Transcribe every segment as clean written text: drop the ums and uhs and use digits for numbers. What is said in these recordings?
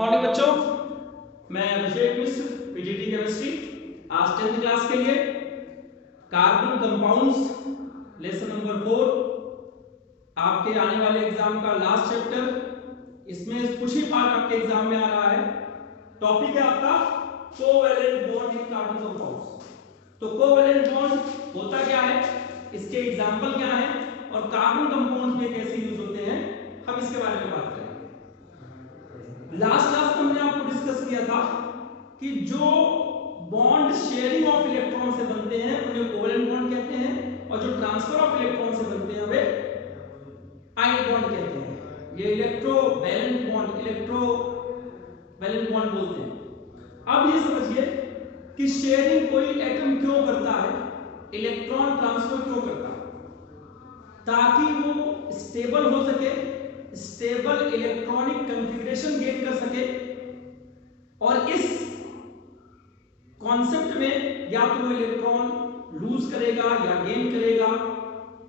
Morning बच्चों, मैं अभिषेक मिश्र, PGT chemistry. आज 10th क्लास के लिए कार्बन कंपाउंड्स लेसन नंबर 4 आपके आने वाले एग्जाम का लास्ट चैप्टर। इसमें कुछ ही पार्ट आपके एग्जाम में आ रहा है। टॉपिक है आपका covalent bond in carbon compounds. तो कोवैलेंट बॉन्ड होता क्या है, इसके एग्जांपल क्या है और कार्बन कंपाउंड्स में कैसे यूज होते हैं, हम इसके बारे में बात करेंगे। लास्ट क्लास में हमने आपको डिस्कस किया था कि जो बॉन्ड शेयरिंग ऑफ इलेक्ट्रॉन से बनते हैं उन्हें कोवैलेंट बॉन्ड कहते हैं, और जो ट्रांसफर ऑफ इलेक्ट्रॉन से बनते हैं वे आयन बॉन्ड कहते हैं। ये इलेक्ट्रोवैलेंट बॉन्ड बोलते हैं। अब ये समझिए कि शेयरिंग कोई एटम क्यों करता है, इलेक्ट्रॉन ट्रांसफर क्यों करता है, ताकि वो स्टेबल हो सके, स्टेबल इलेक्ट्रॉनिक कॉन्फ़िगरेशन गेन कर सके। और इस कॉन्सेप्ट में या तो वो इलेक्ट्रॉन लूज करेगा या गेन करेगा,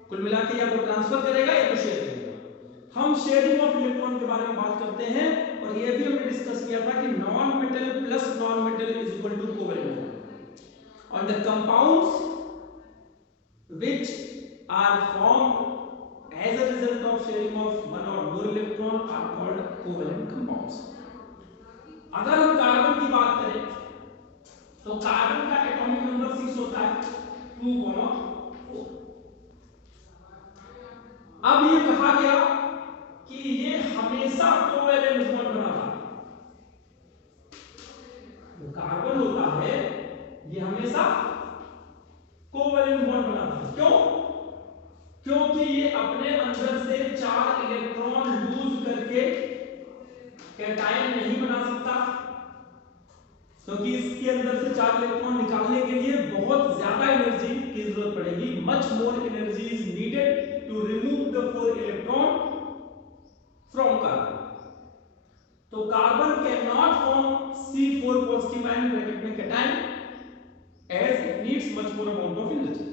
कुल मिला के या तो ट्रांसफर करेगा या तो शेयर करेगा। हम शेयरिंग ऑफ इलेक्ट्रॉन के बारे में बात करते हैं, और ये भी हमने डिस्कस किया था कि non metal plus non metal is equal to covalent, और the compounds which are formed as a result of sharing of one or more electron are called covalent compounds. अगर हम कार्बन की बात करें तो कार्बन का एटॉमिक नंबर 6 होता है 2,4। अब ये कहा गया कि ये हमेशा कोवैलेंट बॉन्ड बनाता है। जो कार्बन होता है ये हमेशा कोवैलेंट बॉन्ड बनाता है। क्यों? क्योंकि ये अपने अंदर से 4 इलेक्ट्रॉन लूज करके कैटायन नहीं बना सकता, क्योंकि इसके अंदर से 4 इलेक्ट्रॉन निकालने के लिए बहुत ज्यादा एनर्जी की जरूरत पड़ेगी। Much more energy is needed to remove the 4 electron from carbon. तो carbon can not form C4 positive ion bracket में cation as it needs much more amount of energy.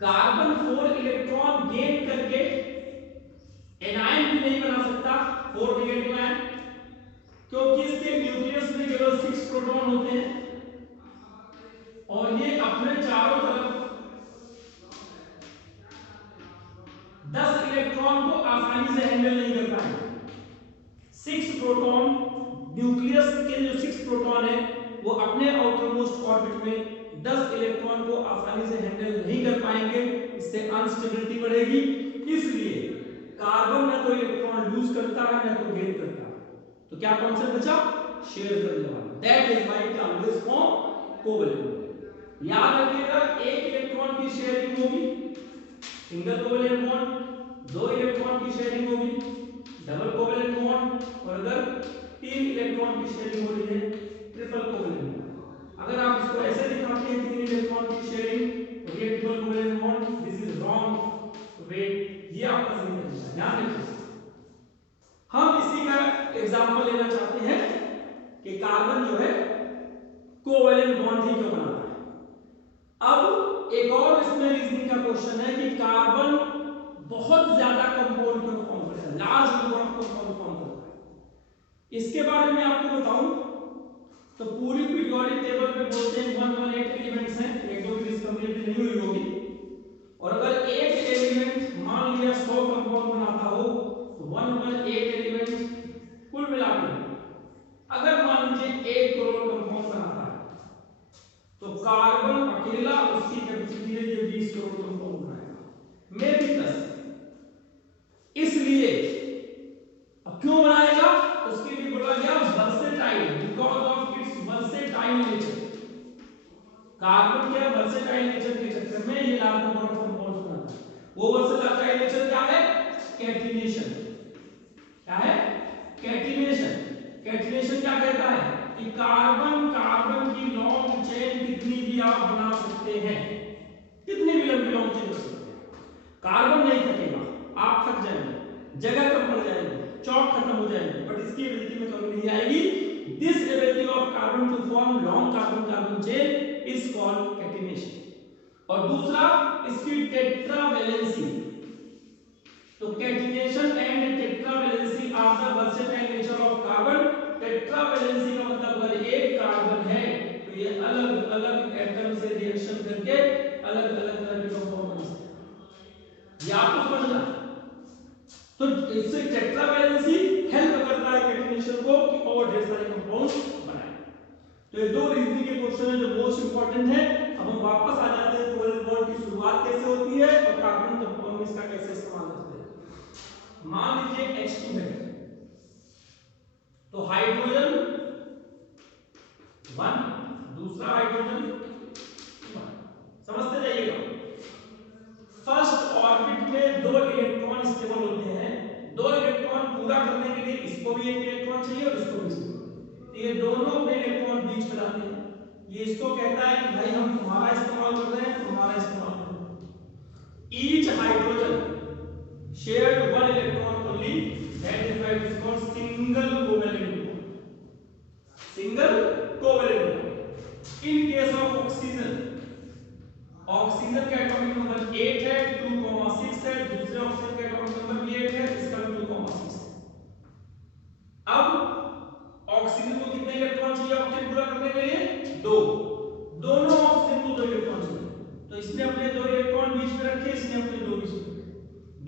Carbon 4 electron gain करके anion भी नहीं बना सकता, 4 negative ion, क्योंकि इसके nucleus में केवल 6 प्रोटॉन होते हैं और ये अपने चारों तरफ 10 इलेक्ट्रॉन को आसानी से हैंडल नहीं कर पाएंगे। 6 प्रोटॉन, न्यूक्लियस के जो 6 प्रोटॉन है वो अपने आउटर मोस्ट ऑर्बिट में 10 इलेक्ट्रॉन को आसानी से हैंडल नहीं कर पाएंगे, इससे अनस्टेबिलिटी बढ़ेगी। इसलिए कार्बन ना तो इलेक्ट्रॉन लूज करता है ना तो गेन करता है। तो क्या कॉन्सेप्ट बचा? शेयर करने वाला। That is why it always form covalent. याद रखिएगा, एक इलेक्ट्रॉन की शेयरिंग होगी सिंगल कोवैलेंट बॉन्ड, 2 इलेक्ट्रॉन की शेयरिंग होगी डबल कोवैलेंट बॉन्ड, और अगर 3 इलेक्ट्रॉन की शेयरिंग हो रही है ट्रिपल कोवैलेंट बॉन्ड। अगर आप इसको ऐसे दिखाते हैं 3 इलेक्ट्रॉन की शेयरिंग और ये triple covalent bond, this is wrong way, ये आपका सही नहीं है, ध्यान रखिए। हम इसी का एग्जांपल लेना चाहते हैं कि कार्बन जो है कोवैलेंट बॉन्ड ही क्यों बनाता है। अब एक और इसमें रीजनिंग का क्वेश्चन है कि कार्बन बहुत ज्यादा कंपाउंड क्यों फॉर्म करता है, large number of compound form करता है। इसके बारे में आपको बताऊं तो पूरी पीरियोडिक टेबल पे बोलते हैं 118 एलिमेंट्स हैं, एक दो की डिस्कवरी अभी नहीं हुई होगी। और अगर एक एलिमेंट मान लिया 100 कंपाउंड बनाता हो तो 118 एलिमेंट कुल मिलाकर अगर मान लीजिए 1 करोड़ कंपाउंड बनाता है तो कार्बन अकेला उसकी कैपेसिटी है ये 20 करोड़ कंपाउंड बनाएगा, मे भी 10। इसलिए अब क्यों बनाएगा, उसके लिए बोला गया versatile, because of its versatile nature. Carbon के वर्सेटाइल नेचर के चक्कर में ये लार्ज नंबर ऑफ कंपाउंड्स बनाता है। वो वर्सेटाइल नेचर क्या है? कैटिनेशन। क्या है? कैटिनेशन। कैटिनेशन क्या कहता है कि कार्बन कार्बन की लॉन्ग चेन कितनी भी आप बना सकते हैं, कितनी भी लंबी लॉन्ग चेन बना सकते हैं, कार्बन नहीं थकेगा, आप थक जाएंगे, जगह कम पड़ जाएगी, चौक खत्म हो जाएंगे, बट इसकी एबिलिटी में कमी नहीं आएगी। This ability of carbon to form long carbon carbon chain is called catenation. और दूसरा इसकी टेट्रावैलेंसी। तो catenation and tetravalency are the versatile nature of carbon. Tetravalency का मतलब अगर एक कार्बन है तो ये अलग अलग एटम से रिएक्शन करके अलग अलग तरह के कंपाउंड बना सकते हैं, ये आपको समझना। तो इससे टेट्रावैलेंसी हेल्प करता है कैटिनेशन को कि और ढेर सारे कंपाउंड बनाए। तो ये दो रीजनिंग के क्वेश्चन है जो मोस्ट इंपॉर्टेंट है। अब हम वापस आ जाते हैं कोवैलेंट बॉन्ड की शुरुआत कैसे होती है और कार्बन कंपाउंड में इसका कैसे इस्तेमाल करते हैं। मान लीजिए H2 है तो हाइड्रोजन 1, दूसरा हाइड्रोजन 1, समझते जाइएगा। फर्स्ट ऑर्बिट में 2 इलेक्ट्रॉन स्टेबल होते हैं, 2 इलेक्ट्रॉन पूरा करने के लिए इसको भी एक इलेक्ट्रॉन चाहिए और इसको भी चाहिए, तो ये दोनों अपने इलेक्ट्रॉन बीच में लाते हैं। ये इसको कहता है कि भाई हम तुम्हारा इस्तेमाल कर रहे हैं, तुम्हारा इस्तेमाल कर रहे हैं। Each hydrogen shared 1 electron only, that is why it is called single covalent bond. Single covalent bond. In case of oxygen, oxygen का एटॉमिक नंबर 8 है, 2,6 है, दूसरे ऑक्सीजन का एटॉमिक नंबर भी 8 है, इसका भी 2,6 है। अब ऑक्सीजन को कितने इलेक्ट्रॉन चाहिए ऑक्टेट पूरा करने के लिए? 2। दोनों ऑक्सीजन को 2 इलेक्ट्रॉन चाहिए, तो इसने अपने 2 इलेक्ट्रॉन बीच में रखे, इसने अपने 2 बीच में रखे,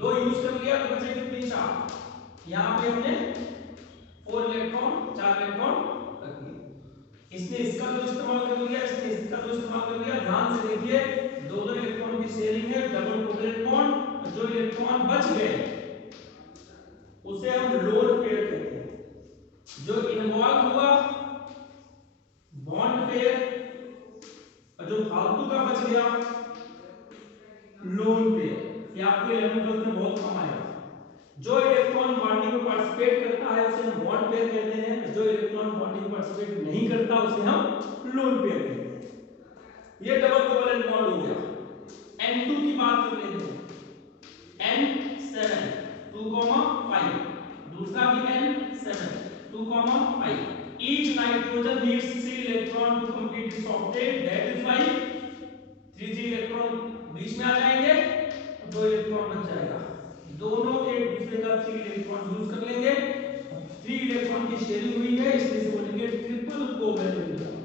2 यूज कर लिया तो बचे कितने? 4। यहां पे हमने 4 इलेक्ट्रॉन 4 इलेक्ट्रॉन रख दिए। इसने इसका जो इस्तेमाल कर लिया, इसने इसका जो इस्तेमाल कर लिया। ध्यान से देखिए, 2 इलेक्ट्रॉन की शेयरिंग है, डबल कोवैलेंट बॉन्ड। जो इलेक्ट्रॉन बच गए उसे हम लोन पेयर कहते हैं। जो इन्वॉल्व हुआ बॉन्ड पेयर और जो फालतू का बच गया लोन पेयर। ये आपको 11th में बहुत काम आएगा। जो इलेक्ट्रॉन बॉन्डिंग में पार्टिसिपेट करता है उसे हम बॉन्ड पेयर कहते हैं, जो इलेक्ट्रॉन बॉन्डिंग में पार्टिसिपेट नहीं करता उसे हम लोन पेयर कहते हैं। ये डबल कोवैलेंट बॉन्ड हो गया। N2 की बात कर लेते हैं, N7 2,5, दूसरा भी N7 2,5। Each nitrogen needs 3 electron to complete its octet. That is why 3 electron बीच में आ जाएंगे, 2 इलेक्ट्रॉन बच जाएगा। दोनों एक दूसरे का 3 इलेक्ट्रॉन यूज कर लेंगे। 3 इलेक्ट्रॉन की शेयरिंग हुई है, इसलिए इसे बोलेंगे triple covalent bond.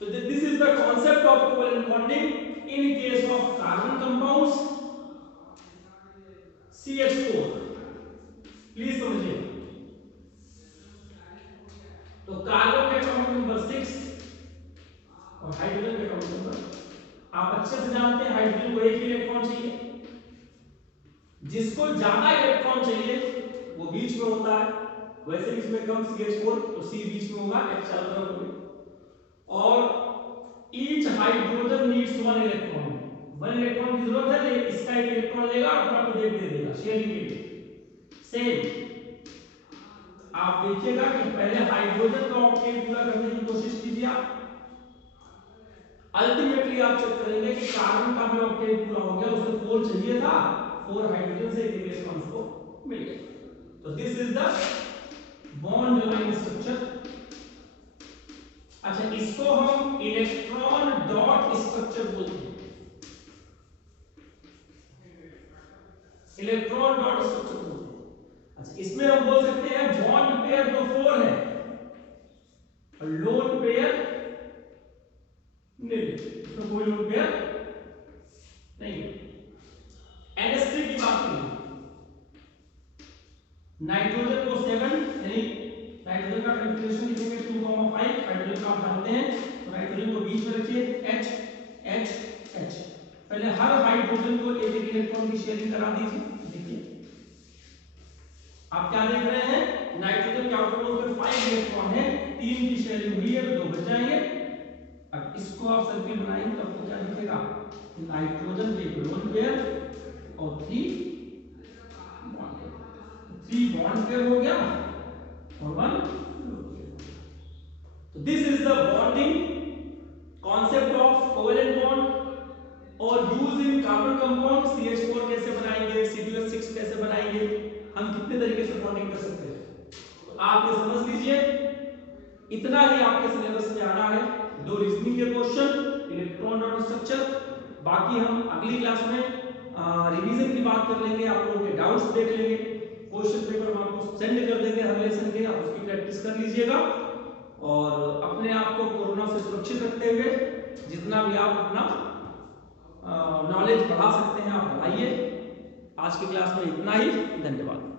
So this is the concept of covalent bonding in case of carbon compounds CH4। Please समझिए। तो कार्बन का एटॉमिक नंबर 6 और हाइड्रोजन का एटॉमिक नंबर, आप अच्छे से जानते हैं हाइड्रोजन को एक ही इलेक्ट्रॉन चाहिए, जिसको ज्यादा इलेक्ट्रॉन चाहिए वो बीच में होता है। वैसे भी इसमें कम CH4 तो C बीच में होगा, H चारों तरफ होगा। और each hydrogen needs 1 electron, 1 electron की जरूरत है, लेकिन इसका एक इलेक्ट्रॉन लेगा और अपना को दे देगा शेयरिंग के लिए। सेम आप देखिएगा कि पहले हाइड्रोजन का ऑक्टेट पूरा करने की कोशिश कीजिए आप, अल्टीमेटली आप चेक करेंगे कि कार्बन का भी ऑक्टेट पूरा हो गया, उसे 4 चाहिए था, 4 हाइड्रोजन से एक इलेक्ट्रॉन उसको मिल गया। तो this is the bond line structure. अच्छा, इसको हम इलेक्ट्रॉन डॉट स्ट्रक्चर बोलते हैं, इलेक्ट्रॉन डॉट स्ट्रक्चर बोलते हैं। अच्छा, इसमें हम बोल सकते हैं बॉन्ड पेयर तो 4 है और लोन पेयर नहीं, इसमें कोई लोन पेयर नहीं है। NH3 की बात करें, नाइट्रोजन को 7 यानी नाइट्रोजन का कॉन्फ़िगरेशन लिखेंगे 2,5, हाइड्रोजन का आप जानते हैं, तो नाइट्रोजन को बीच में रखिए H H H। पहले हर हाइड्रोजन को एक एक इलेक्ट्रॉन की शेयरिंग करा दीजिए। देखिए आप क्या देख रहे हैं, नाइट्रोजन के आउटर मोस्ट में 5 इलेक्ट्रॉन है, 3 की शेयरिंग हुई है तो 2 बच जाएंगे। अब इसको आप सर्किल बनाएंगे तो आपको क्या दिखेगा, नाइट्रोजन के लोन पेयर और 3 बॉन्ड पेयर, 3 बॉन्ड पेयर हो गया और 1 लोन पेयर। तो this is the bonding concept of covalent bond और use in carbon compound. CH4 कैसे बनाएंगे, C2H6 कैसे बनाएंगे, हम कितने तरीके से बॉन्डिंग कर सकते हैं, तो आप ये समझ लीजिए। इतना ही आपके सिलेबस में आना है, 2 रीजनिंग के क्वेश्चन, इलेक्ट्रॉन डॉट स्ट्रक्चर। बाकी हम अगली क्लास में रिवीजन की बात कर लेंगे, आप लोगों के डाउट्स देख लेंगे, क्वेश्चन पेपर हम आपको सेंड कर देंगे हर लेसन के, आप उसकी प्रैक्टिस कर लीजिएगा और अपने आप को कोरोना से सुरक्षित रखते हुए जितना भी आप अपना नॉलेज बढ़ा सकते हैं आप बढ़ाइए। आज की क्लास में इतना ही, धन्यवाद।